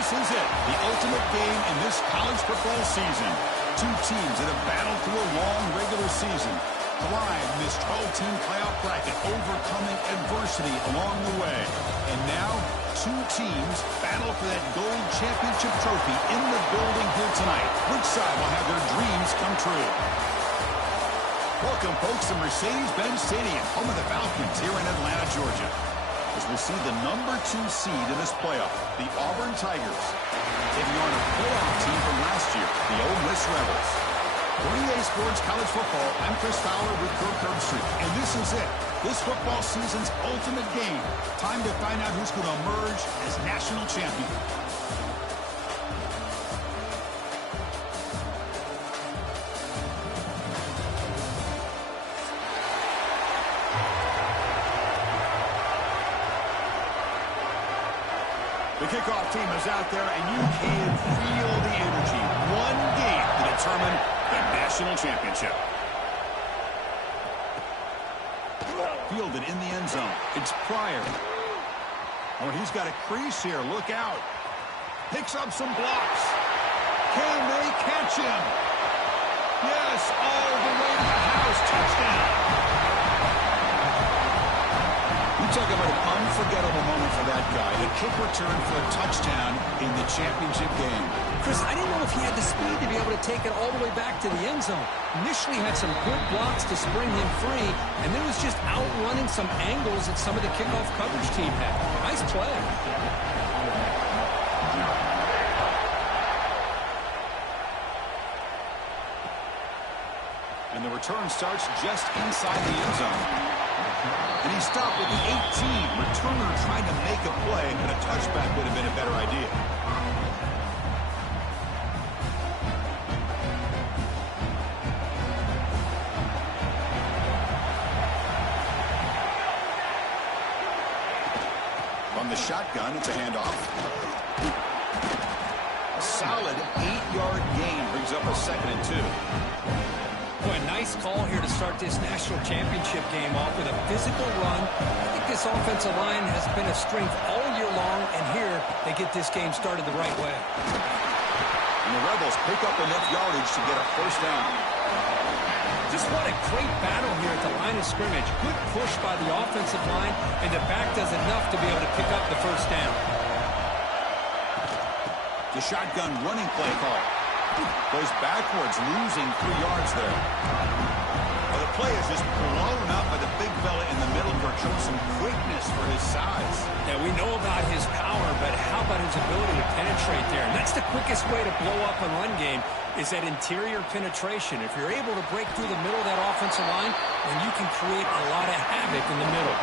This is it, the ultimate game in this college football season. Two teams that have battled through a long regular season, thrived in this 12-team playoff bracket, overcoming adversity along the way. And now, two teams battle for that gold championship trophy in the building here tonight. Which side will have their dreams come true? Welcome, folks, to Mercedes-Benz Stadium, home of the Falcons here in Atlanta, Georgia, as we'll see the number 2 seed in this playoff, the Auburn Tigers, taking on a playoff team from last year, the Ole Miss Rebels. For EA Sports College Football, I'm Chris Fowler with Kirk Herbstreit, and this is it, this football season's ultimate game. Time to find out who's going to emerge as national champion. The kickoff team is out there, and you can feel the energy. One game to determine the national championship. Fielded in the end zone. It's Pryor. Oh, he's got a crease here. Look out. Picks up some blocks. Can they catch him? Yes, all the way to the house. Touchdown. Talk about an unforgettable moment for that guy. A kick return for a touchdown in the championship game. Chris, I didn't know if he had the speed to be able to take it all the way back to the end zone. Initially had some good blocks to spring him free, and then was just outrunning some angles that some of the kickoff coverage team had. Nice play. And the return starts just inside the end zone. And he stopped at the 18. Returner trying to make a play, and a touchback would have been a better idea. From the shotgun, it's a handoff. A solid 8-yard gain brings up a 2nd and 2. Boy, nice call here to start this national championship game off with a physical run. I think this offensive line has been a strength all year long, and here they get this game started the right way. And the Rebels pick up enough yardage to get a first down. Just what a great battle here at the line of scrimmage. Good push by the offensive line, and the back does enough to be able to pick up the first down. The shotgun running play call. Goes backwards, losing 3 yards there. Well, the play is just blown up by the big fella in the middle. Kirk showing some quickness for his size. Yeah, we know about his power, but how about his ability to penetrate there? And that's the quickest way to blow up a run game, is that interior penetration. If you're able to break through the middle of that offensive line, then you can create a lot of havoc in the middle.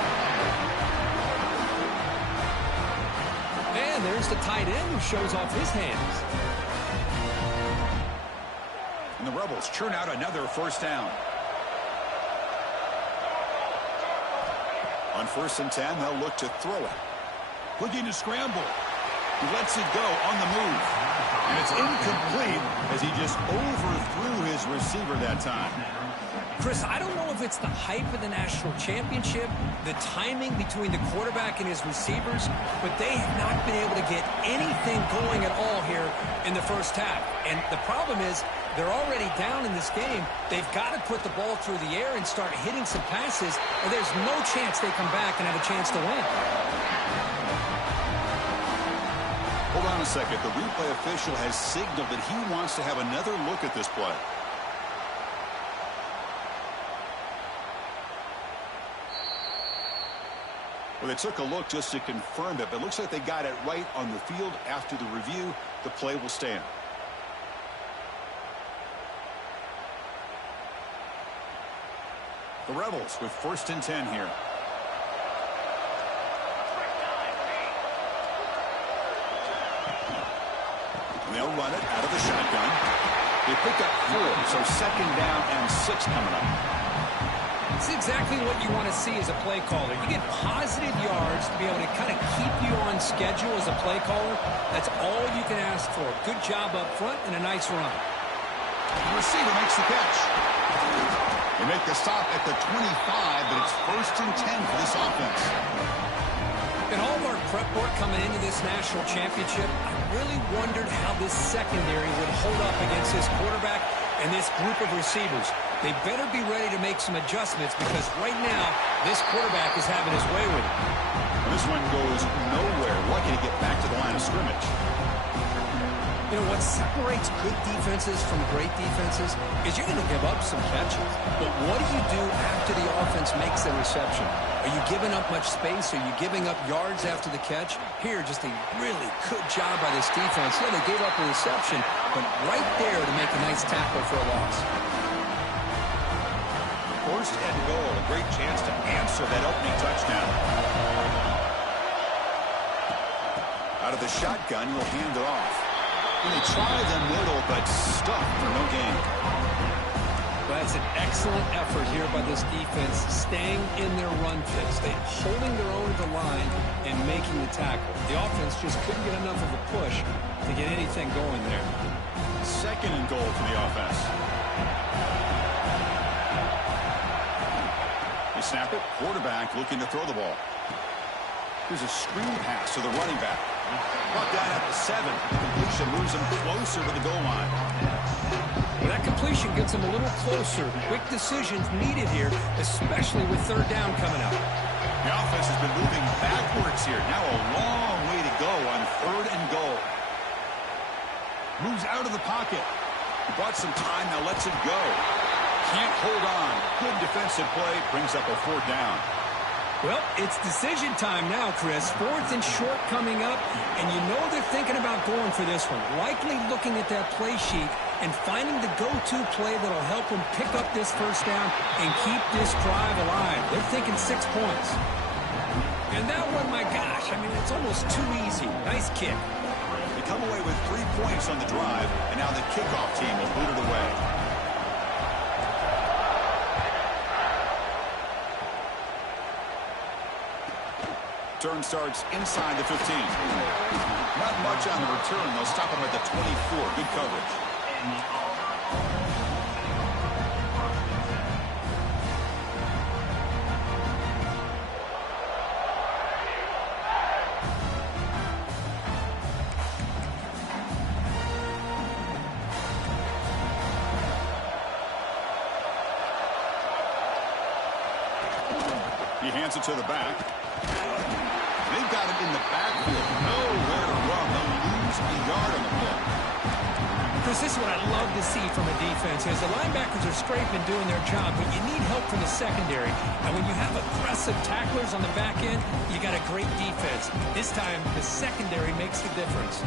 And there's the tight end who shows off his hands. And the Rebels churn out another first down. On 1st and 10, they'll look to throw it. Looking to scramble. He lets it go on the move. And it's incomplete as he just overthrew his receiver that time. Chris, I don't know if it's the hype of the national championship, the timing between the quarterback and his receivers, but they have not been able to get anything going at all here in the first half. And the problem is they're already down in this game. They've got to put the ball through the air and start hitting some passes, or there's no chance they come back and have a chance to win. Hold on a second. The replay official has signaled that he wants to have another look at this play. Well, they took a look just to confirm it, but it looks like they got it right on the field. After the review, the play will stand. The Rebels with 1st and 10 here. And they'll run it out of the shotgun. They pick up 4, so 2nd down and 6 coming up. It's exactly what you want to see as a play caller. You get positive yards to be able to kind of keep you on schedule as a play caller. That's all you can ask for. Good job up front and a nice run. The receiver makes the catch. They make the stop at the 25, but it's 1st and 10 for this offense. In all of our prep work coming into this national championship, I really wondered how this secondary would hold up against this quarterback and this group of receivers. They better be ready to make some adjustments because right now, this quarterback is having his way with it. This one goes nowhere. Lucky to get back to the line of scrimmage. You know, what separates good defenses from great defenses is you're going to give up some catches. But what do you do after the offense makes the reception? Are you giving up much space? Are you giving up yards after the catch? Here, just a really good job by this defense. Yeah, they gave up a reception, but right there to make a nice tackle for a loss. First and goal, a great chance to answer that opening touchdown. Out of the shotgun, he'll hand it off. And they try the middle, but stuck for no gain. Well, that's an excellent effort here by this defense, staying in their run fits. They're holding their own at the line and making the tackle. The offense just couldn't get enough of a push to get anything going there. Second and goal for the offense. They snap it. Quarterback looking to throw the ball. Here's a screen pass to the running back. Brought down at the 7. Completion moves him closer to the goal line. Well, that completion gets him a little closer. Quick decisions needed here, especially with third down coming up. The offense has been moving backwards here. Now a long way to go on third and goal. Moves out of the pocket. He bought some time, now lets it go. Can't hold on. Good defensive play. Brings up a fourth down. Well, it's decision time now, Chris. Fourth and short coming up, and you know they're thinking about going for this one. Likely looking at that play sheet and finding the go-to play that'll help them pick up this first down and keep this drive alive. They're thinking 6 points. And that one, my gosh, I mean, it's almost too easy. Nice kick. They come away with 3 points on the drive, and now the kickoff team will boot it away. Turn starts inside the 15. Not much on the return. They'll stop him at the 24. Good coverage. He hands it to the back. They've got him in the backfield. Nowhere to run. They'll lose a yard on the play. Chris, this is what I love to see from a defense. As the linebackers are scraping, doing their job, but you need help from the secondary. And when you have aggressive tacklers on the back end, you got a great defense. This time, the secondary makes the difference.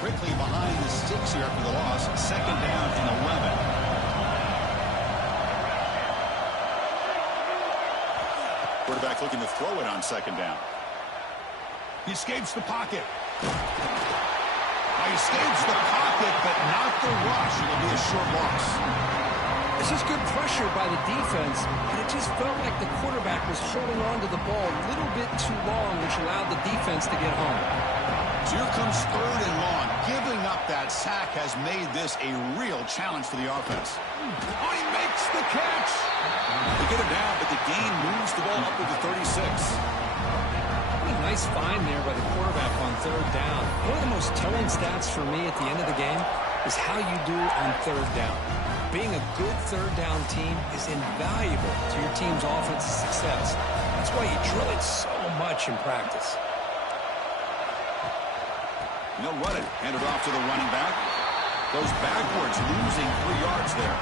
Quickly behind the sticks here after the loss. Second down and 11. Quarterback looking to throw it on second down. He escapes the pocket. He escapes the pocket, but not the rush. It'll be a short loss. This is good pressure by the defense, but it just felt like the quarterback was holding on to the ball a little bit too long, which allowed the defense to get home. So here comes third and long. Giving up that sack has made this a real challenge for the offense. Oh, he makes the catch. They get him down, but the gain moves the ball up to the 36. What a nice find there by the quarterback on third down. One of the most telling stats for me at the end of the game is how you do on third down. Being a good third down team is invaluable to your team's offensive success. That's why you drill it so much in practice. They'll run it. Hand it off to the running back. Goes backwards, losing 3 yards there.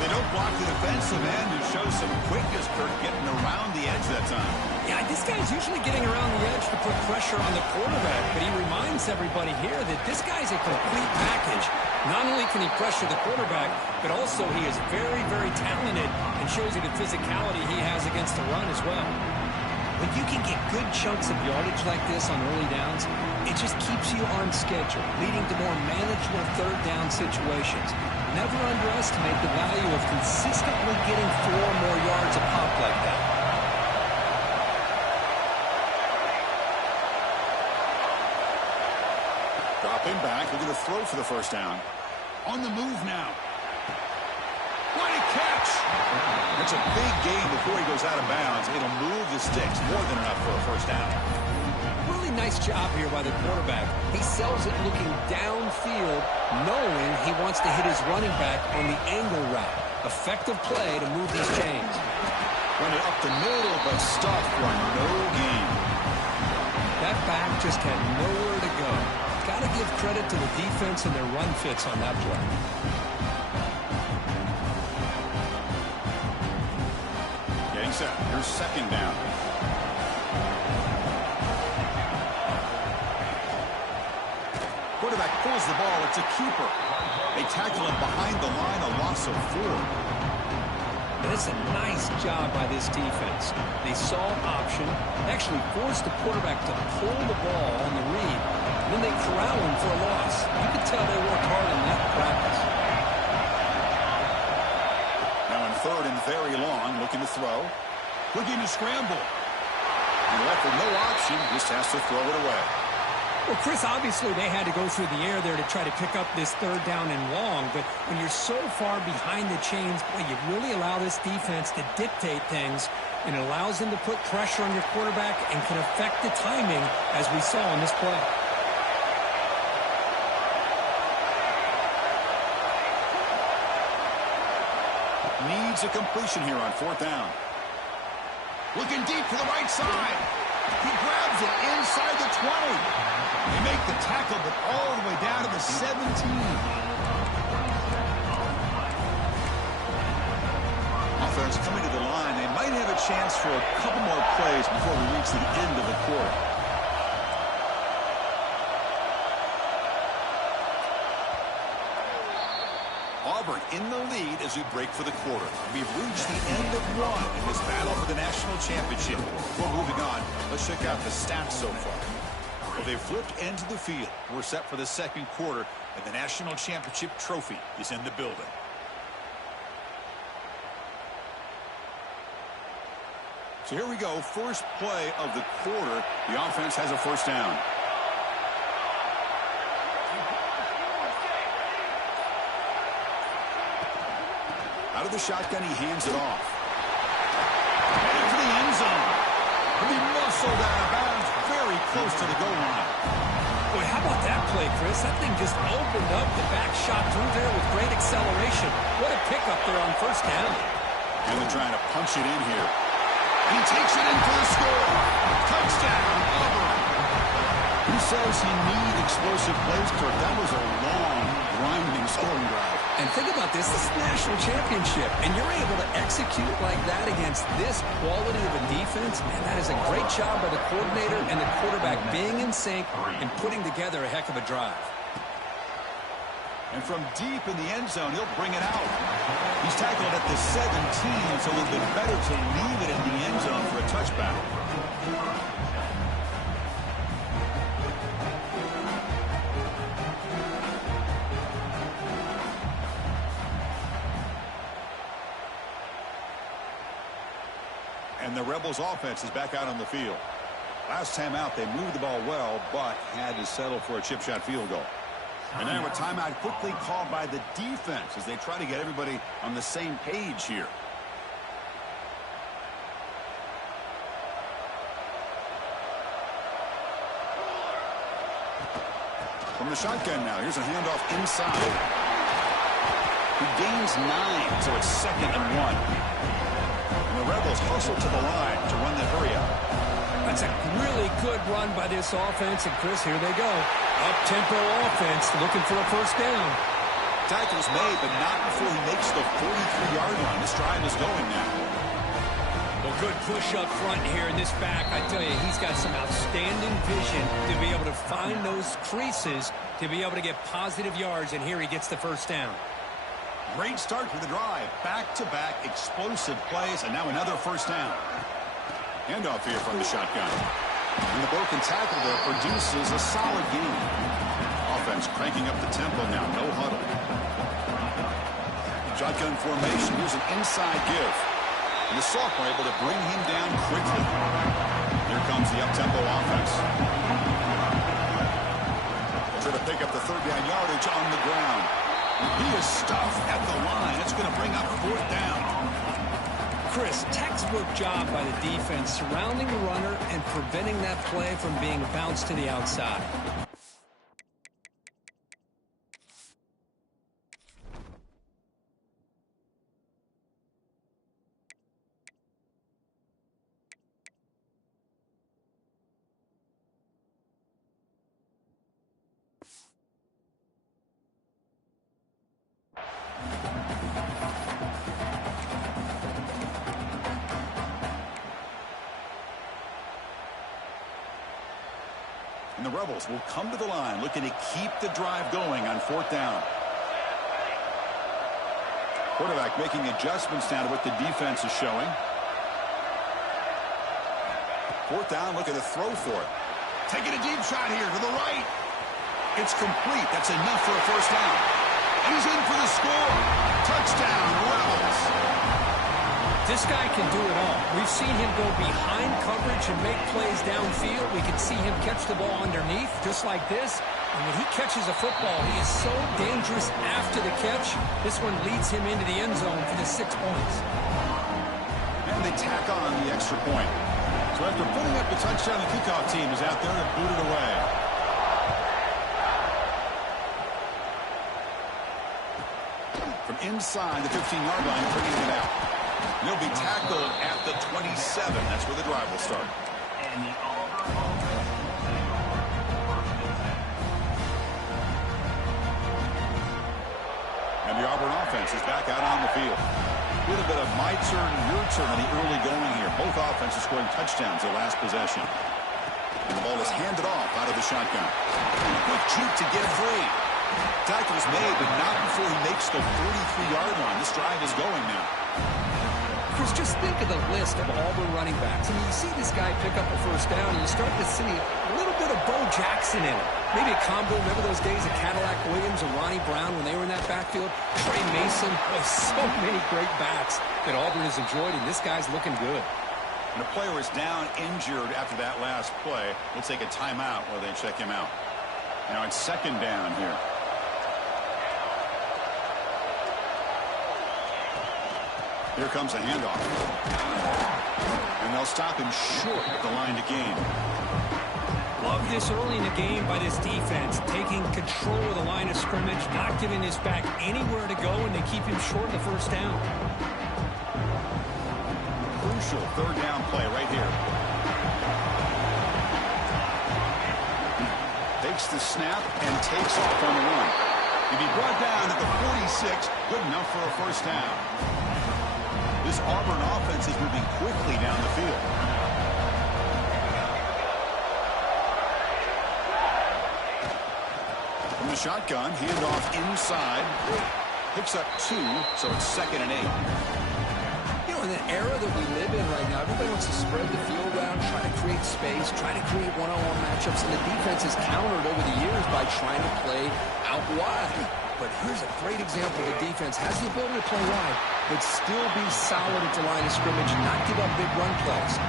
They don't block the defensive end, who shows some quickness, Kirk, getting around the edge that time. Yeah, this guy's usually getting around the edge to put pressure on the quarterback, but he reminds everybody here that this guy's a complete package. Not only can he pressure the quarterback, but also he is very, very talented and shows you the physicality he has against the run as well. When you can get good chunks of yardage like this on early downs, it just keeps you on schedule, leading to more manageable third down situations. Never underestimate the value of consistently getting 4 more yards a pop like that. Dropping back, looking to throw for the first down. On the move now. What a catch! it's a big gain before he goes out of bounds. It'll move the sticks more than enough for a first down. Really nice job here by the quarterback. He sells it looking downfield, knowing he wants to hit his running back on the angle route. Effective play to move these chains. Run it up the middle, but stuffed for no gain. That back just had nowhere to go. Got to give credit to the defense and their run fits on that play. Getting set. Here's second down. Quarterback pulls the ball. It's a keeper. They tackle him behind the line, a loss of 4. And it's a nice job by this defense. They saw option, actually forced the quarterback to pull the ball on the read, and then they corral him for a loss. You can tell they worked hard on that practice. Now in third and very long, looking to throw. Looking to scramble. And left with no option, just has to throw it away. Well, Chris, obviously they had to go through the air there to try to pick up this third down and long, but when you're so far behind the chains, boy, you really allow this defense to dictate things, and it allows them to put pressure on your quarterback and can affect the timing, as we saw in this play. Needs a completion here on fourth down. Looking deep to the right side. He grabs it inside the 20. They make the tackle, but all the way down to the 17. Offense coming to the line. They might have a chance for a couple more plays before we reach the end of the quarter. Auburn in the lead as we break for the quarter. We've reached the end of one in this battle for the national championship. Before moving on, let's check out the stats so far. Well, they've flipped into the field. We're set for the second quarter, and the national championship trophy is in the building. So here we go. First play of the quarter. The offense has a first down. Out of the shotgun, he hands it off. Headed to the end zone. He'll be muscled out of bounds very close to the goal line. Boy, how about that play, Chris? That thing just opened up. The back shot through there with great acceleration. What a pickup there on first down. And they're trying to punch it in here. And he takes it in for the score. Touchdown, Auburn. Who says he needs explosive plays, Kirk? That was a long, grinding scoring drive. And think about this. This is the national championship, and you're able to execute like that against this quality of a defense. Man, that is a great job by the coordinator and the quarterback being in sync and putting together a heck of a drive. And from deep in the end zone, he'll bring it out. He's tackled at the 17, so it would have been better to leave it in the end zone for a touchback. And the Rebels offense is back out on the field. Last time out, they moved the ball well, but had to settle for a chip shot field goal. And now a timeout quickly called by the defense as they try to get everybody on the same page here. From the shotgun now, here's a handoff inside. He gains 9, so it's 2nd and 1. And the Rebels hustle to the line to run the hurry up. That's a really good run by this offense. And, Chris, here they go. Up-tempo offense looking for a first down. Tackle's made, but not before he makes the 43-yard line. This drive is going now. Well, good push up front here in this back. I tell you, he's got some outstanding vision to be able to find those creases, to be able to get positive yards, and here he gets the first down. Great start for the drive. Back-to-back explosive plays, and now another first down. Handoff here from the shotgun. And the broken tackle there produces a solid gain. Offense cranking up the tempo now. No huddle. Shotgun formation. Here's an inside give. And the sophomore able to bring him down quickly. Here comes the up-tempo offense. Try to pick up the third down yardage on the ground. He is stuffed at the line. It's going to bring up fourth down. Chris, textbook job by the defense surrounding the runner and preventing that play from being bounced to the outside. And the Rebels will come to the line looking to keep the drive going on 4th down. Quarterback making adjustments now to what the defense is showing. 4th down, looking to throw for it. Taking a deep shot here to the right. It's complete. That's enough for a first down. He's in for the score. Touchdown, Rebels. This guy can do it all. We've seen him go behind coverage and make plays downfield. We can see him catch the ball underneath, just like this. And when he catches a football, he is so dangerous after the catch. This one leads him into the end zone for the 6 points. And they tack on the extra point. So after putting up the touchdown, the kickoff team is out there to boot it away. From inside the 15-yard line, bringing it out. He'll be tackled at the 27. That's where the drive will start. And the Auburn offense is back out on the field. A little bit of my turn, your turn in the early going here. Both offenses scoring touchdowns their last possession. And the ball is handed off out of the shotgun. Quick juke to get free. Tackle's made, but not before he makes the 43-yard line. This drive is going now. Chris, just think of the list of Auburn running backs. I mean, you see this guy pick up a first down, and you start to see a little bit of Bo Jackson in it. Maybe a combo. Remember those days of Cadillac Williams and Ronnie Brown when they were in that backfield? Trey Mason. Oh, so many great backs that Auburn has enjoyed, and this guy's looking good. And a player is down injured after that last play. We'll take a timeout while they check him out. Now it's 2nd down here. Here comes a handoff. And they'll stop him short at the line to gain. Love this early in the game by this defense, taking control of the line of scrimmage, not giving his back anywhere to go, and they keep him short of the first down. Crucial 3rd down play right here. Takes the snap and takes off on the run. He'll be brought down at the 46, good enough for a first down. This Auburn offense is moving quickly down the field. From the shotgun, handoff inside. Picks up 2, so it's 2nd and 8. You know, in the era that we live in right now, everybody wants to spread the field around, try to create space, try to create one-on-one matchups, and the defense has countered over the years by trying to play out wide. But here's a great example. The defense has the ability to play wide, but still be solid at the line of scrimmage and not give up big run plays.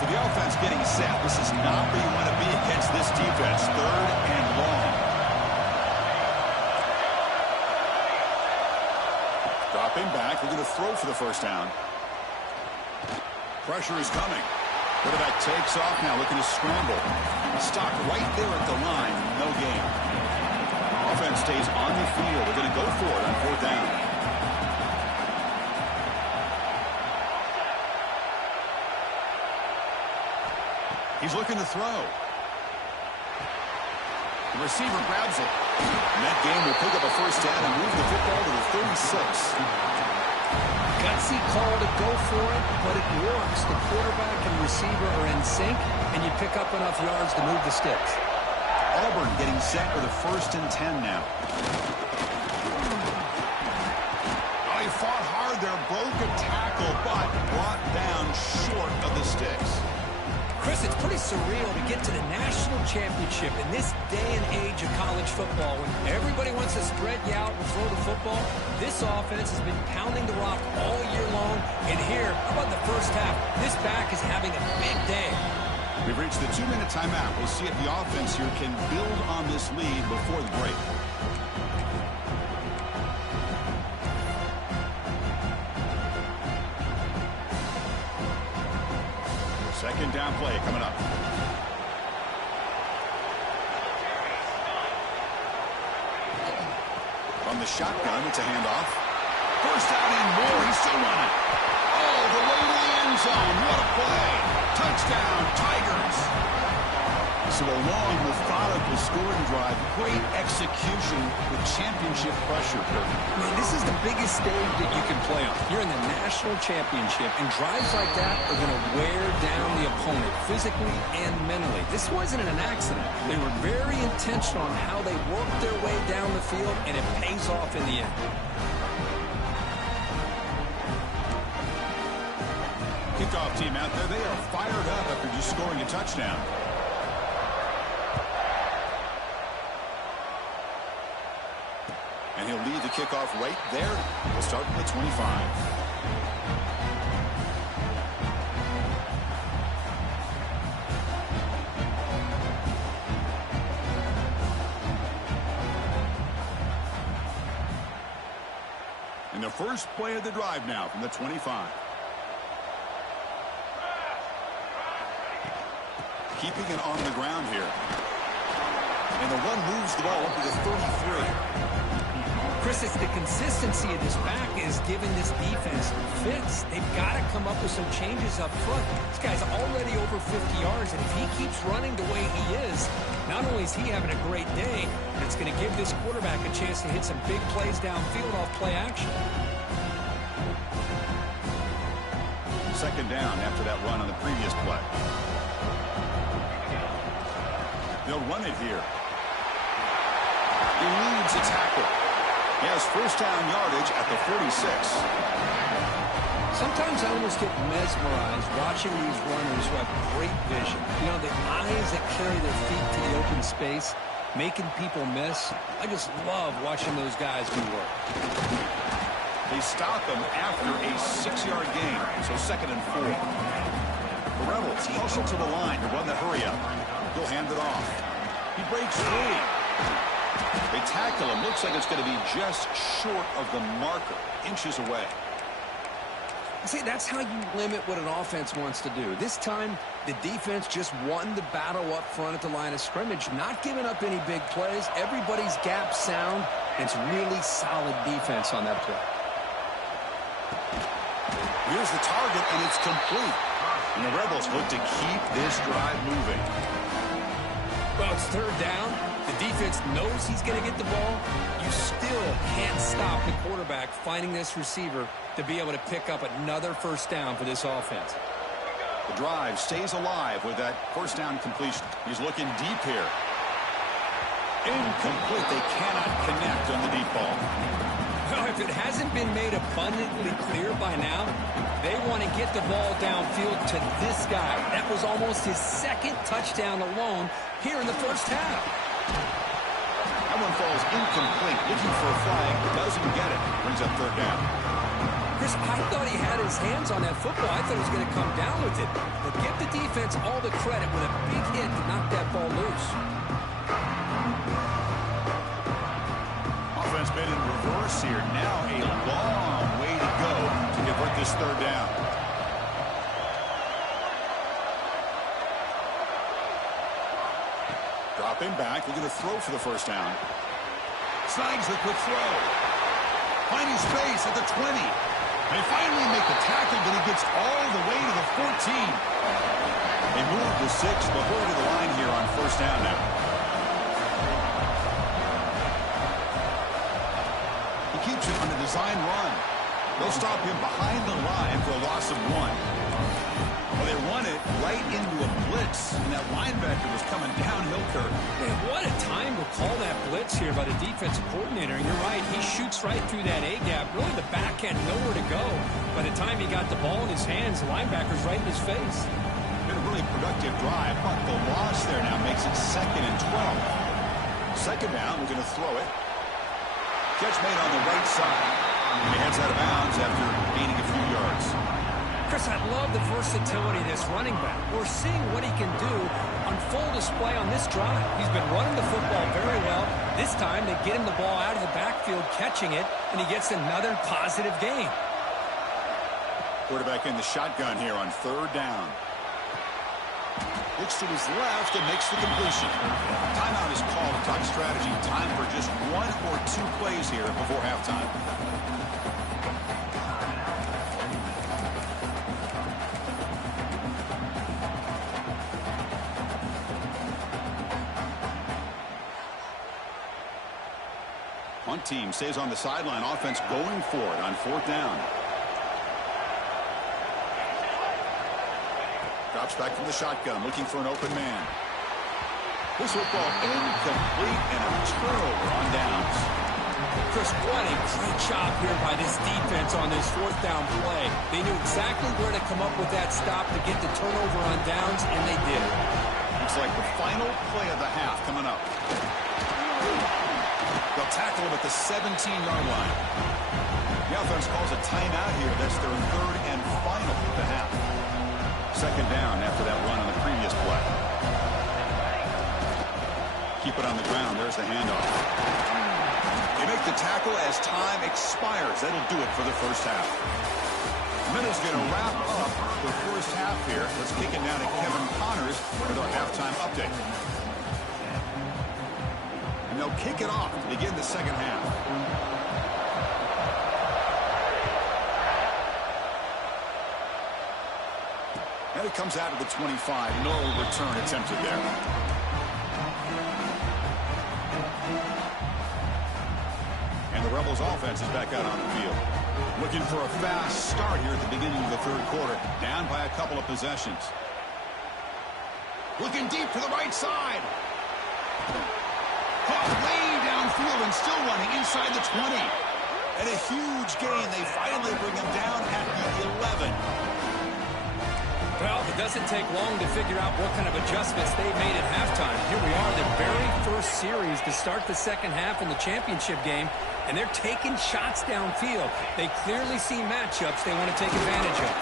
So the offense getting set. This is not where you want to be against this defense. 3rd and long. Dropping back. We're going to throw for the first down. Pressure is coming. Quarterback takes off now, looking to scramble. Stopped right there at the line. No gain. Offense stays on the field. They're going to go for it on 4th down. He's looking to throw. The receiver grabs it. And that game will pick up a first down and move the football to the 36. Gutsy call to go for it, but it works. The quarterback and receiver are in sync, and you pick up enough yards to move the sticks. Auburn getting set for the 1st and 10 now. Oh, he fought hard there, broke a tackle, but brought down short of the sticks. Chris, it's pretty surreal to get to the national championship in this day and age of college football when everybody wants to spread you out and throw the football. This offense has been pounding the rock all year long. And here, how about the first half? This back is having a big day. We've reached the 2-minute timeout. We'll see if the offense here can build on this lead before the break. Second down play coming up. From the shotgun, it's a handoff. First down and more. He's still running. All the way to the end zone. What a play. Touchdown, Tigers. So a long, methodical scoring drive. Great execution with championship pressure. Man, this is the biggest stage that you can play on. You're in the national championship, and drives like that are going to wear down the opponent physically and mentally. This wasn't an accident. They were very intentional on how they worked their way down the field, and it pays off in the end. Kickoff team out there, they are fired up after just scoring a touchdown. And he'll lead the kickoff right there. We'll start from the 25. And the first play of the drive now from the 25. Keeping it on the ground here. And the run moves the ball up to the 33. Chris, it's the consistency of this back is giving this defense fits. They've got to come up with some changes up front. This guy's already over 50 yards, and if he keeps running the way he is, not only is he having a great day, but it's going to give this quarterback a chance to hit some big plays downfield off play action. Second down after that run on the previous play. They'll run it here. He leads a tackle. He has first down yardage at the 46. Sometimes I almost get mesmerized watching these runners who have great vision. You know, the eyes that carry their feet to the open space, making people miss. I just love watching those guys do work. They stop him after a 6-yard gain, so second and 4. The Rebels hustle to the line to run the hurry up. He'll hand it off. He breaks free. They tackle him. Looks like it's going to be just short of the marker, inches away. See, that's how you limit what an offense wants to do. This time, the defense just won the battle up front at the line of scrimmage, not giving up any big plays. Everybody's gap sound. It's really solid defense on that play. Here's the target, and it's complete. And the Rebels look to keep this drive moving. Well, it's third down. The defense knows he's going to get the ball. You still can't stop the quarterback finding this receiver to be able to pick up another first down for this offense. The drive stays alive with that first down completion. He's looking deep here. Incomplete. They cannot connect on the deep ball. Well, if it hasn't been made abundantly clear by now, they want to get the ball downfield to this guy. That was almost his second touchdown alone here in the first half. That one falls incomplete. Looking for a flag. Doesn't get it. Brings up third down. Chris, I thought he had his hands on that football. I thought he was going to come down with it. But give the defense all the credit with a big hit to knock that ball loose. Offense been in reverse here. Now a long way to go to convert this third down. Dropping back. Looking to throw for the first down. Snags the quick throw. Finding space at the 20. They finally make the tackle, but he gets all the way to the 14. They move the 6, but we're to the line here on first down now. He keeps it on a design run. They'll stop him behind the line for a loss of 1. Well, they run it right into a blitz, and that linebacker was coming downhill, Kurt. Man, what a time to call that blitz here by the defensive coordinator. And you're right, he shoots right through that A-gap. Really, the back had nowhere to go. By the time he got the ball in his hands, the linebacker's right in his face. Been a really productive drive, but the loss there now makes it second and 12. Second down, we're going to throw it. Catch made on the right side. And he heads out of bounds after gaining a few yards. Chris, I love the versatility of this running back. We're seeing what he can do on full display on this drive. He's been running the football very well. This time, they get him the ball out of the backfield, catching it, and he gets another positive gain. Quarterback in the shotgun here on third down. Looks to his left and makes the completion. Timeout is called to talk strategy. Time for just 1 or 2 plays here before halftime. Punt team stays on the sideline. Offense going for it on 4th down. Drops back from the shotgun, looking for an open man. This football incomplete and a turnover on downs. Chris, what a great job here by this defense on this 4th down play. They knew exactly where to come up with that stop to get the turnover on downs, and they did it. Looks like the final play of the half coming up. They'll tackle him at the 17-yard line. The offense calls a timeout here. That's their 3rd and final of the half. 2nd down after that run on the previous play. Keep it on the ground. There's the handoff. They make the tackle as time expires. That'll do it for the first half. Minute's going to wrap up the first half here. Let's kick it down to Kevin Connors with our halftime update. And they'll kick it off to begin the second half. And it comes out of the 25. No return attempted there. And the Rebels offense is back out on the field. Looking for a fast start here at the beginning of the 3rd quarter. Down by a couple of possessions. Looking deep to the right side. Caught way downfield and still running inside the 20. And a huge gain. They finally bring him down at the 11. Well, it doesn't take long to figure out what kind of adjustments they've made at halftime. Here we are, the very first series to start the second half in the championship game, and they're taking shots downfield. They clearly see matchups they want to take advantage of.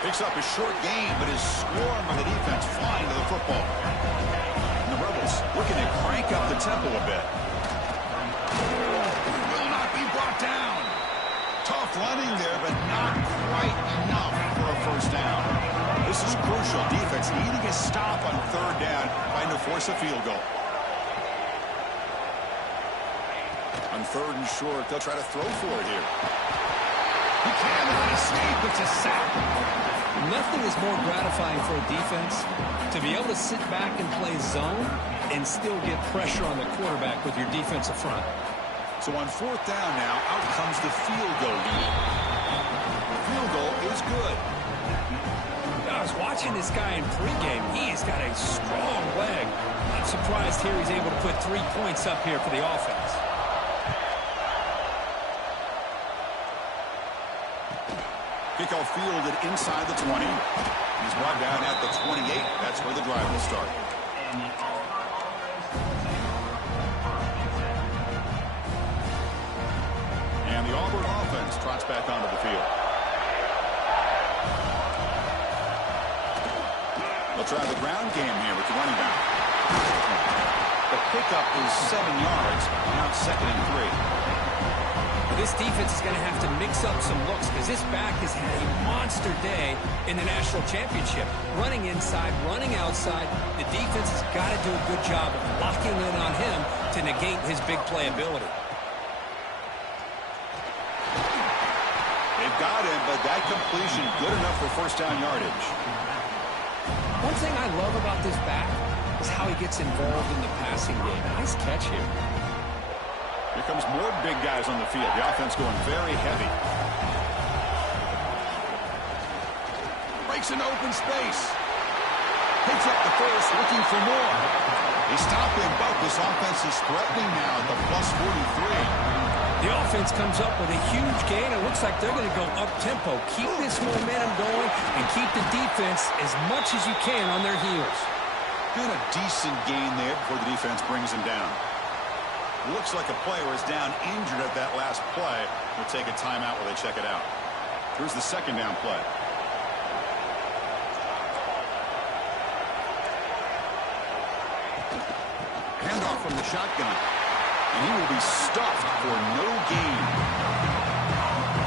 Picks up a short gain, but is swarmed by the defense flying to the football. And the Rebels looking to crank up the tempo a bit. Will not be brought down. Tough running there, but not quite enough for a first down. This is crucial. Defense needing a stop on 3rd down, trying to force a field goal. On 3rd and short, they'll try to throw for it here. He cannot escape. It's a sack. Nothing is more gratifying for a defense to be able to sit back and play zone and still get pressure on the quarterback with your defensive front. So on 4th down now, out comes the field goal unit. The field goal is good. I was watching this guy in pregame. He's got a strong leg. I'm surprised here he's able to put 3 points up here for the offense. Kickoff fielded inside the 20. He's brought down at the 28. That's where the drive will start. And the Auburn offense trots back onto the field. They'll try the ground game here with the running back. The pickup is 7 yards. Now it's 2nd and 3. This defense is going to have to mix up some looks because this back has had a monster day in the national championship. Running inside, running outside. The defense has got to do a good job of locking in on him to negate his big playability. They've got him, but that completion good enough for first down yardage. One thing I love about this back is how he gets involved in the passing game. Nice catch here. Here comes more big guys on the field. The offense going very heavy. Breaks into open space. Picks up the first, looking for more. They stop him, but this offense is threatening now at the plus 43. The offense comes up with a huge gain. It looks like they're going to go up-tempo. Keep this momentum going and keep the defense as much as you can on their heels. Got a decent gain there before the defense brings him down. Looks like a player is down injured at that last play. We'll take a timeout while they check it out. Here's the 2nd down play. Handoff from the shotgun. And he will be stuffed for no gain.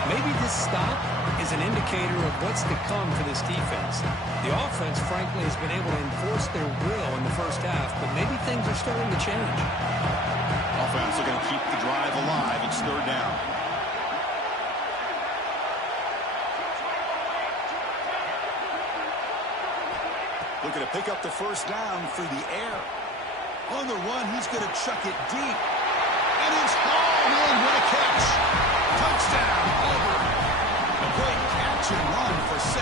Maybe this stop is an indicator of what's to come for this defense. The offense, frankly, has been able to enforce their will in the first half, but maybe things are starting to change. Offense are going to keep the drive alive. It's third down. Looking to pick up the first down through the air. On the run, he's going to chuck it deep. And it's hauled in. What a catch. Touchdown, Auburn. A great catch and run for 6.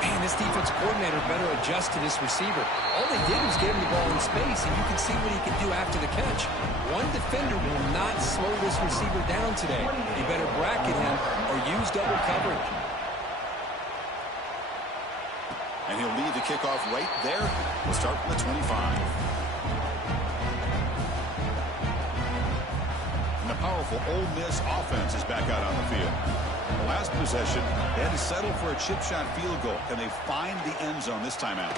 Man, this defense coordinator better adjust to this receiver. All they did was give him the ball in space, and you can see what he can do after the catch. One defender will not slow this receiver down today. You better bracket him or use double coverage. And he'll lead the kickoff right there. We'll start from the 25. And the powerful Ole Miss offense is back out on the field. The last possession, they had to settle for a chip shot field goal. Can they find the end zone this time out?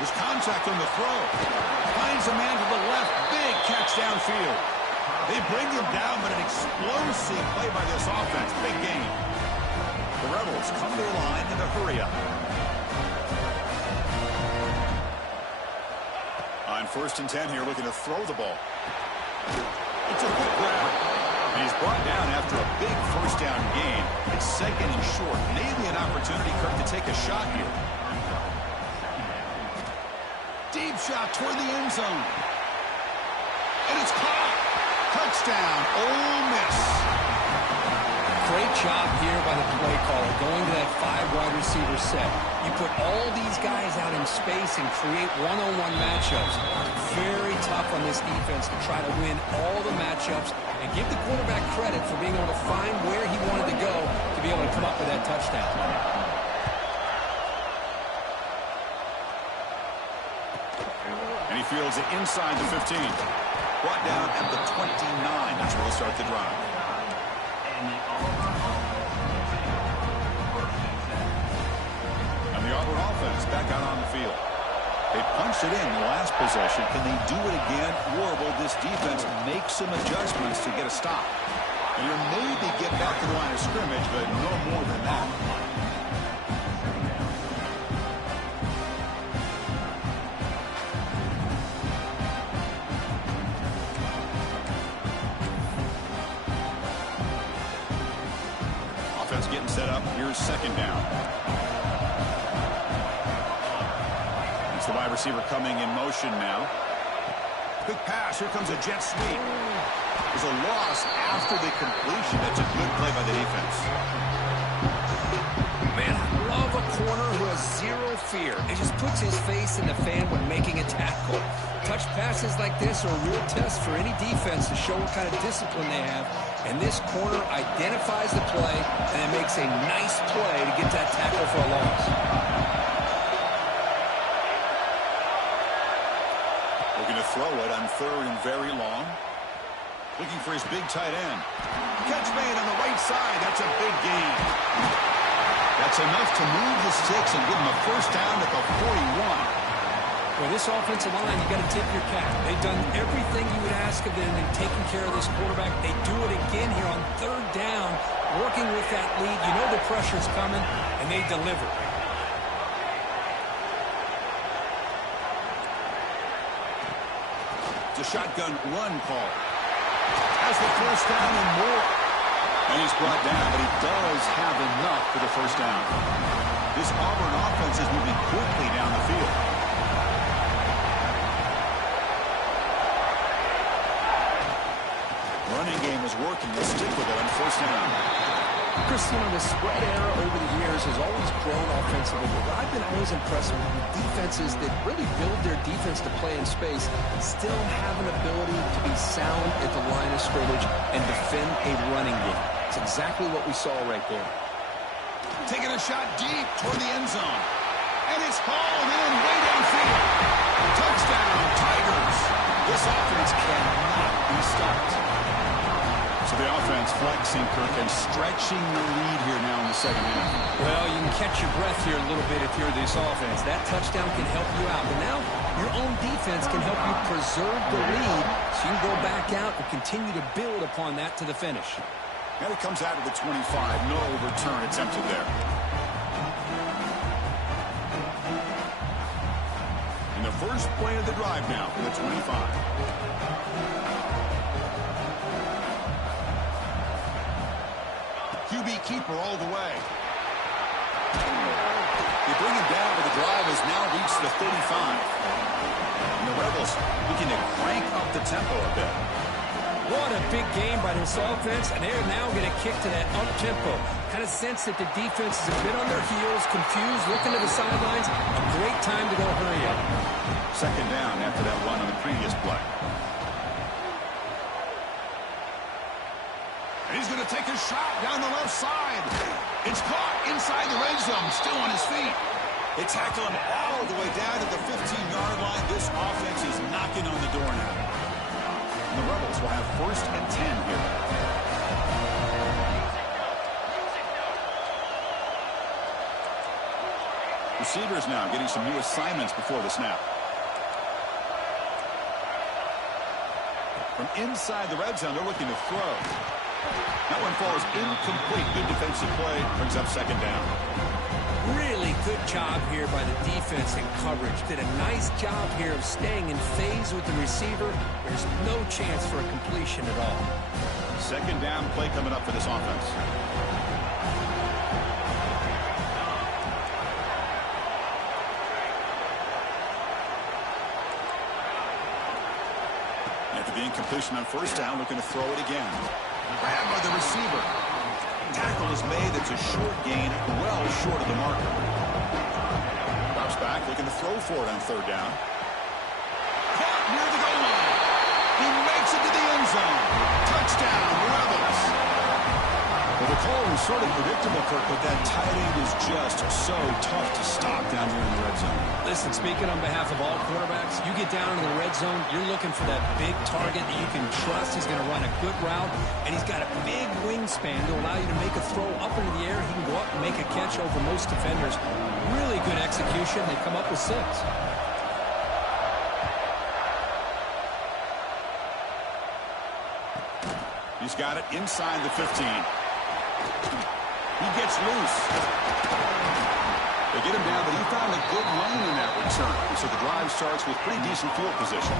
There's contact on the throw. Finds a man to the left. Big catch downfield. They bring him down, but an explosive play by this offense. Big game. The Rebels come to the line in a hurry up. On 1st and 10 here, looking to throw the ball. It's a quick grab. And he's brought down after a big first down gain. It's 2nd and short. Maybe an opportunity, Kirk, to take a shot here. Deep shot toward the end zone. And it's caught. Touchdown, Ole Miss. Great job here by the play caller, going to that 5-wide receiver set. You put all these guys out in space and create one-on-one matchups. Very tough on this defense to try to win all the matchups and give the quarterback credit for being able to find where he wanted to go to be able to come up with that touchdown. And he fields it inside the 15. Brought down at the 29. That's where we'll start the drive. And the Auburn offense back out on the field. They punched it in the last possession. Can they do it again, or will this defense make some adjustments to get a stop? And you'll maybe get back to the line of scrimmage, but no more than that. Offense getting set up. Here's 2nd down. The wide receiver coming in motion now. Quick pass. Here comes a jet sweep. There's a loss after the completion. That's a good play by the defense. Man, I love a corner who has zero fear. He just puts his face in the fan when making a tackle. Touch passes like this are a real test for any defense to show what kind of discipline they have. And this corner identifies the play and then makes a nice play to get that tackle for a loss. Looking to throw it on 3rd and very long. Looking for his big tight end. Catch made on the right side. That's a big gain. That's enough to move the sticks and give him a first down at the 41. Well, this offensive line, you got to tip your cap. They've done everything you would ask of them in taking care of this quarterback. They do it again here on 3rd down, working with that lead. You know the pressure's coming, and they deliver. It's a shotgun run call. Has the first down and more. And he's brought down, but he does have enough for the first down. This Auburn offense is moving quickly down the field. Running game is working. They'll stick with it on 1st down. Chris, you know, the spread era over the years has always grown offensively, but I've been always impressed with defenses that really build their defense to play in space, still have an ability to be sound at the line of scrimmage and defend a running game. It's exactly what we saw right there. Taking a shot deep toward the end zone. And it's hauled in way downfield. Touchdown, Tigers. This offense cannot be stopped. So the offense flexing, Kirk, and stretching the lead here now in the 2nd half. Well, you can catch your breath here a little bit if you're this offense. That touchdown can help you out. But now your own defense can help you preserve the lead so you can go back out and continue to build upon that to the finish. And it comes out of the 25. No return attempted there. And the first play of the drive now for the 25. QB keeper all the way. They bring him down, but the drive has now reached the 35. And the Rebels looking to crank up the tempo a bit. What a big game by this offense, and they're now going to kick to that up-tempo. Kind of sense that the defense is a bit on their heels, confused, looking to the sidelines. A great time to go hurry up. Second down after that run on the previous play. And he's going to take a shot down the left side. It's caught inside the red zone, still on his feet. They tackle him all the way down to the 15-yard line. This offense is knocking on the door now. And the Rebels will have 1st and 10 here. Receivers now getting some new assignments before the snap. From inside the red zone, they're looking to throw. That one falls incomplete. Good defensive play. Brings up 2nd down. Really good job here by the defense in coverage. Did a nice job here of staying in phase with the receiver. There's no chance for a completion at all. 2nd down play coming up for this offense. After the incompletion on 1st down, looking to throw it again. Grab by the receiver. Tackle is made. It's a short gain, well short of the marker. Drops back, looking to throw for it on 3rd down. Caught near the goal line. He makes it to the end zone. Touchdown, Rebels. Well, the call was sort of predictable, Kirk, but that tight end is just so tough to stop down here in the red zone. Listen, speaking on behalf of all quarterbacks, you get down in the red zone, you're looking for that big target that you can trust. He's going to run a good route, and he's got a big wingspan to allow you to make a throw up into the air. He can go up and make a catch over most defenders. Really good execution. They come up with 6. He's got it inside the 15. He gets loose. They get him down, but he found a good lane in that return. So the drive starts with pretty decent field position.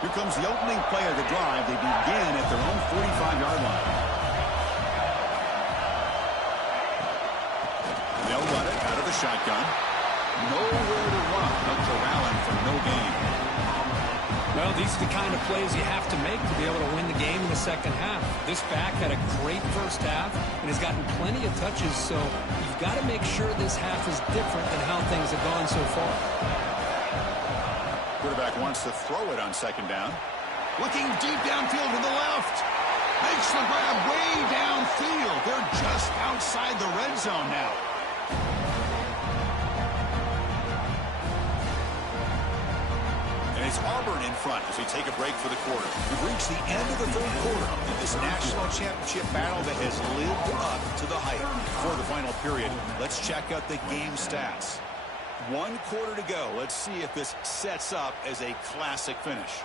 Here comes the opening play of the drive. They begin at their own 45-yard line. They'll run it out of the shotgun. Nowhere to run. No corralling for no gain. Well, these are the kind of plays you have to make to be able to win the game in the second half. This back had a great first half and has gotten plenty of touches, so you've got to make sure this half is different than how things have gone so far. Quarterback wants to throw it on 2nd down. Looking deep downfield to the left. Makes the grab way downfield. They're just outside the red zone now. It's Auburn in front as we take a break for the quarter. We've reached the end of the 3rd quarter in this national championship battle that has lived up to the hype. For the final period, let's check out the game stats. 1 quarter to go. Let's see if this sets up as a classic finish.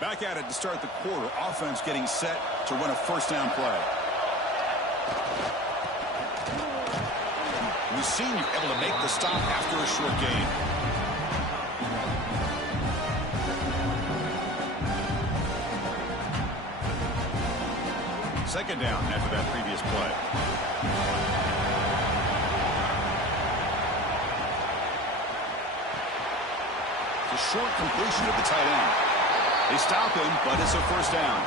Back at it to start the quarter. Offense getting set to run a 1st down play. The senior able to make the stop after a short gain. Second down after that previous play. It's a short completion of the tight end. They stop him, but it's a 1st down.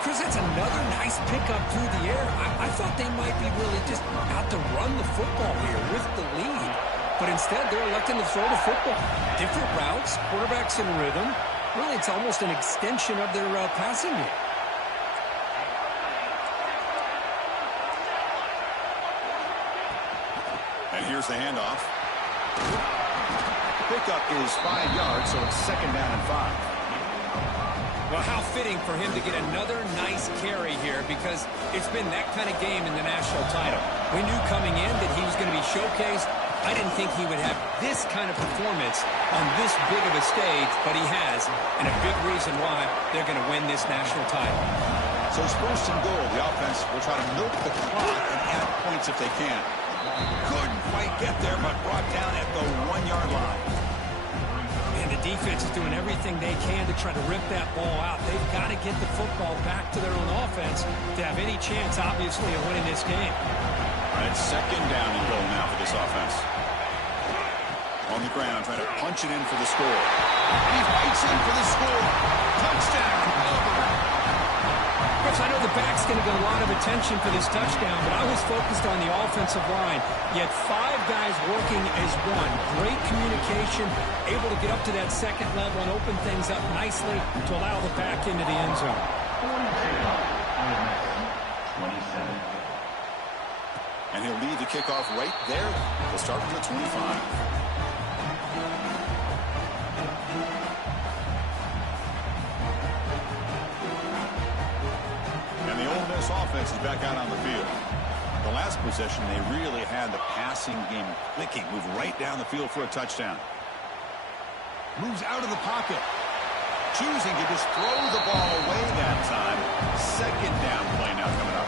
Chris, that's another nice pickup through the air. I thought they might be really just out to run the football here with the lead. But instead, they're electing to throw the football. Different routes, quarterbacks in rhythm. Really, it's almost an extension of their passing game. And here's the handoff. Pickup is 5 yards, so it's 2nd down and 5. Well, how fitting for him to get another nice carry here, because it's been that kind of game in the national title. We knew coming in that he was going to be showcased. I didn't think he would have this kind of performance on this big of a stage, but he has, and a big reason why they're going to win this national title. So it's first and goal. The offense will try to milk the clock and add points if they can. Couldn't quite get there, but brought down at the 1-yard line. And the defense is doing everything they can to try to rip that ball out. They've got to get the football back to their own offense to have any chance, obviously, of winning this game. All right, second down and goal now for this offense. On the ground, trying to punch it in for the score. And he fights in for the score. Touchdown, Auburn. Chris, I know the back's going to get a lot of attention for this touchdown, but I was focused on the offensive line. You had 5 guys working as one. Great communication, able to get up to that second level and open things up nicely to allow the back into the end zone. 27. And he'll lead the kickoff right there. He'll start from the 25. Offense is back out on the field. The last possession, they really had the passing game clicking. Moved right down the field for a touchdown. Moves out of the pocket. Choosing to just throw the ball away that time. Second down play now coming up.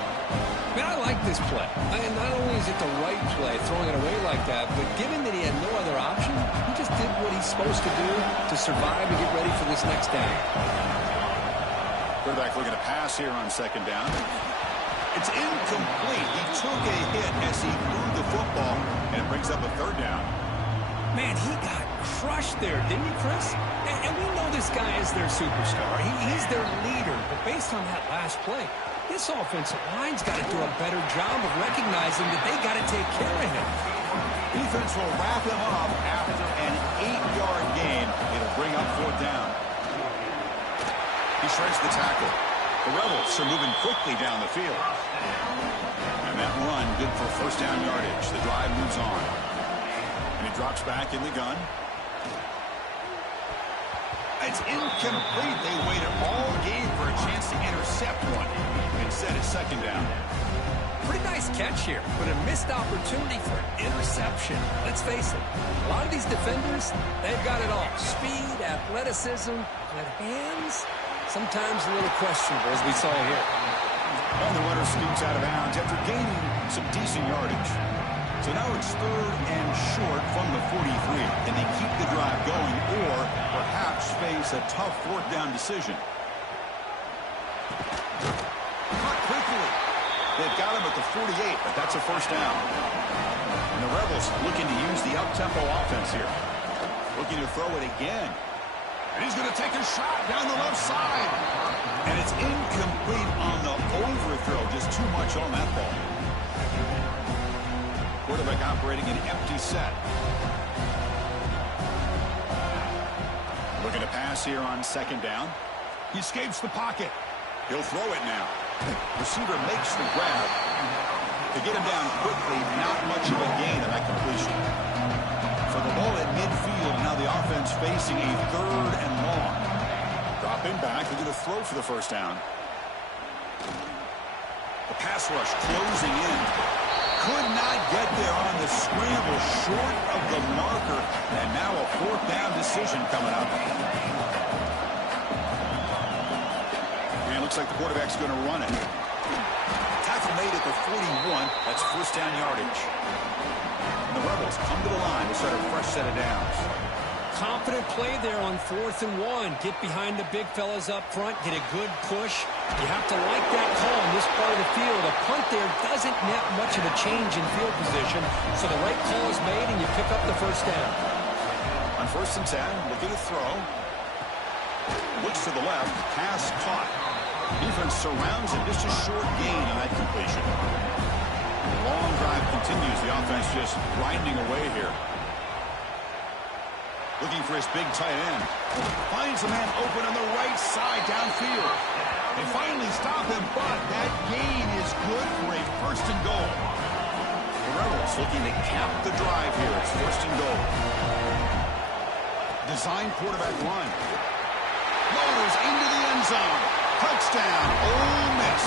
Man, I like this play. And not only is it the right play, throwing it away like that, but given that he had no other option, he just did what he's supposed to do to survive and get ready for this next down. Quarterback looking to pass here on second down. It's incomplete. He took a hit as he threw the football, and it brings up a third down. Man, he got crushed there, didn't he, Chris? And we know this guy is their superstar. He's their leader. But based on that last play, this offensive line's got to do a better job of recognizing that they got to take care of him. Defense will wrap him up after an 8-yard gain. It'll bring up fourth down. He shreds the tackle. The Rebels are moving quickly down the field. And that run, good for first down yardage. The drive moves on. And he drops back in the gun. It's incomplete. They waited all game for a chance to intercept one. Instead, it's second down. Pretty nice catch here, but a missed opportunity for an interception. Let's face it, a lot of these defenders, they've got it all. Speed, athleticism, but hands, sometimes a little questionable, as we saw here. And the runner scoots out of bounds after gaining some decent yardage. So now it's third and short from the 43. Can they keep the drive going or perhaps face a tough fourth down decision? Caught quickly. They've got him at the 48, but that's a first down. And the Rebels looking to use the up-tempo offense here. Looking to throw it again. And he's going to take a shot down the left side. And it's incomplete on the overthrow. Just too much on that ball. Quarterback operating an empty set. Looking to pass here on second down. He escapes the pocket. He'll throw it now. Receiver makes the grab. To get him down quickly, not much of a gain on that completion. So the ball at midfield, now the offense facing a third and long. Dropping back, they're going to throw for the first down. The pass rush closing in. Could not get there on the scramble, short of the marker. And now a fourth down decision coming up. And it looks like the quarterback's going to run it. Tackle made at the 41. That's first down yardage. And the Rebels come to the line to start a fresh set of downs. Confident play there on 4th and 1. Get behind the big fellas up front. Get a good push. You have to like that call in this part of the field. A punt there doesn't net much of a change in field position. So the right call is made, and you pick up the first down. On 1st and 10, looking to throw. Looks to the left. Pass caught. Defense surrounds him. Just a short gain on that completion. The long drive continues. The offense just grinding away here. Looking for his big tight end. Finds a man open on the right side downfield. They finally stop him, but that gain is good for a first and goal. The Rebels looking to cap the drive here. It's first and goal. Design quarterback run. Loaders into the end zone. Touchdown, Ole Miss.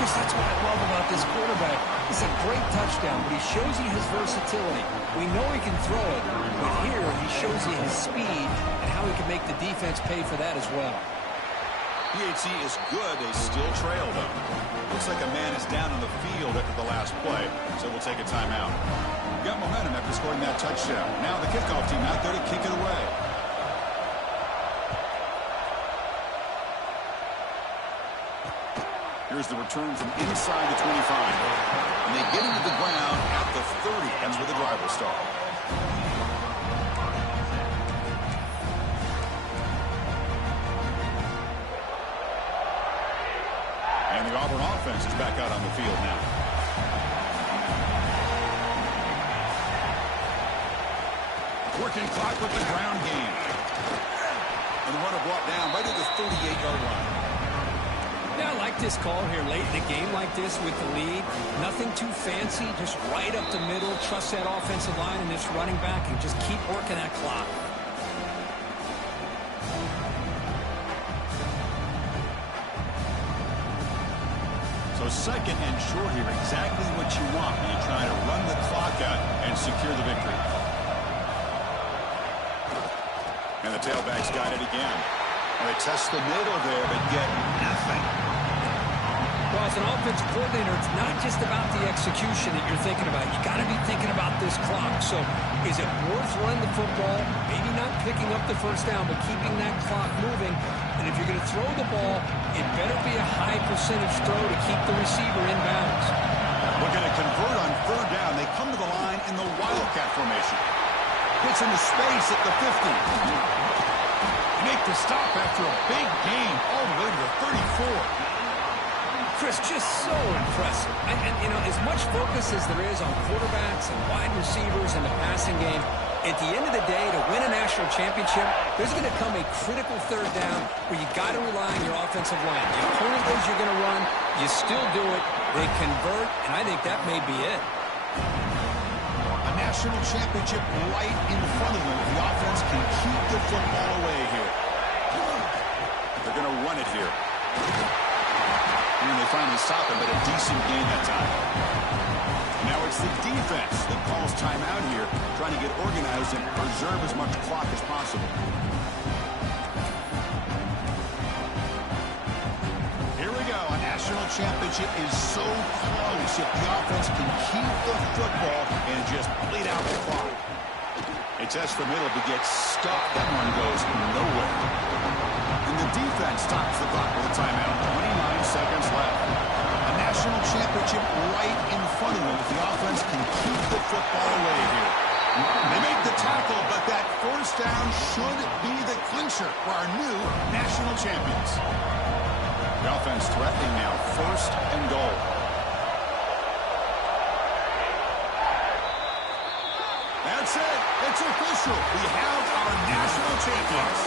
Chris, that's what I love about this quarterback. It's a great touchdown, but he shows he has versatility. We know he can throw it, but here he shows he has speed and how he can make the defense pay for that as well. PHC is good. They still trail, though. Looks like a man is down on the field after the last play, so we'll take a timeout. Got momentum after scoring that touchdown. Now the kickoff team out there to kick it away. Here's the return from inside the 25. And they get into the ground at the 30. That's where the drive will start. And the Auburn offense is back out on the field now. Working clock with the ground game. And the runner brought down right at the 38-yard line. Yeah, I like this call here late in the game like this with the lead. Nothing too fancy, just right up the middle. Trust that offensive line and this running back and just keep working that clock. So second and short here, exactly what you want when you try to run the clock out and secure the victory. And the tailback's got it again. And they test the middle there, but get nothing. Well, as an offensive coordinator, it's not just about the execution that you're thinking about. You got to be thinking about this clock. So is it worth running the football? Maybe not picking up the first down, but keeping that clock moving. And if you're going to throw the ball, it better be a high percentage throw to keep the receiver in bounds. We're going to convert on third down. They come to the line in the Wildcat formation. Gets into space at the 50. Make the stop after a big gain all the way to the 34. Chris, just so impressive. And, you know, as much focus as there is on quarterbacks and wide receivers in the passing game, at the end of the day, to win a national championship, there's going to come a critical third down where you got to rely on your offensive line. The opponent knows you're going to run, you still do it, they convert, and I think that may be it. A national championship right in front of them. The offense can keep the football away here. They're going to run it here. And they finally stop him, but a decent gain that time. Now it's the defense that calls timeout here, trying to get organized and preserve as much clock as possible. Here we go. A national championship is so close if the offense can keep the football and just bleed out the clock. They test the middle but get stuck. That one goes nowhere. And the defense stops the clock with a timeout. 29 seconds left. A national championship right in front of them if the offense can keep the football away here. They make the tackle, but that first down should be the clincher for our new national champions. The offense threatening now, first and goal. That's it. It's official. We have our national champions.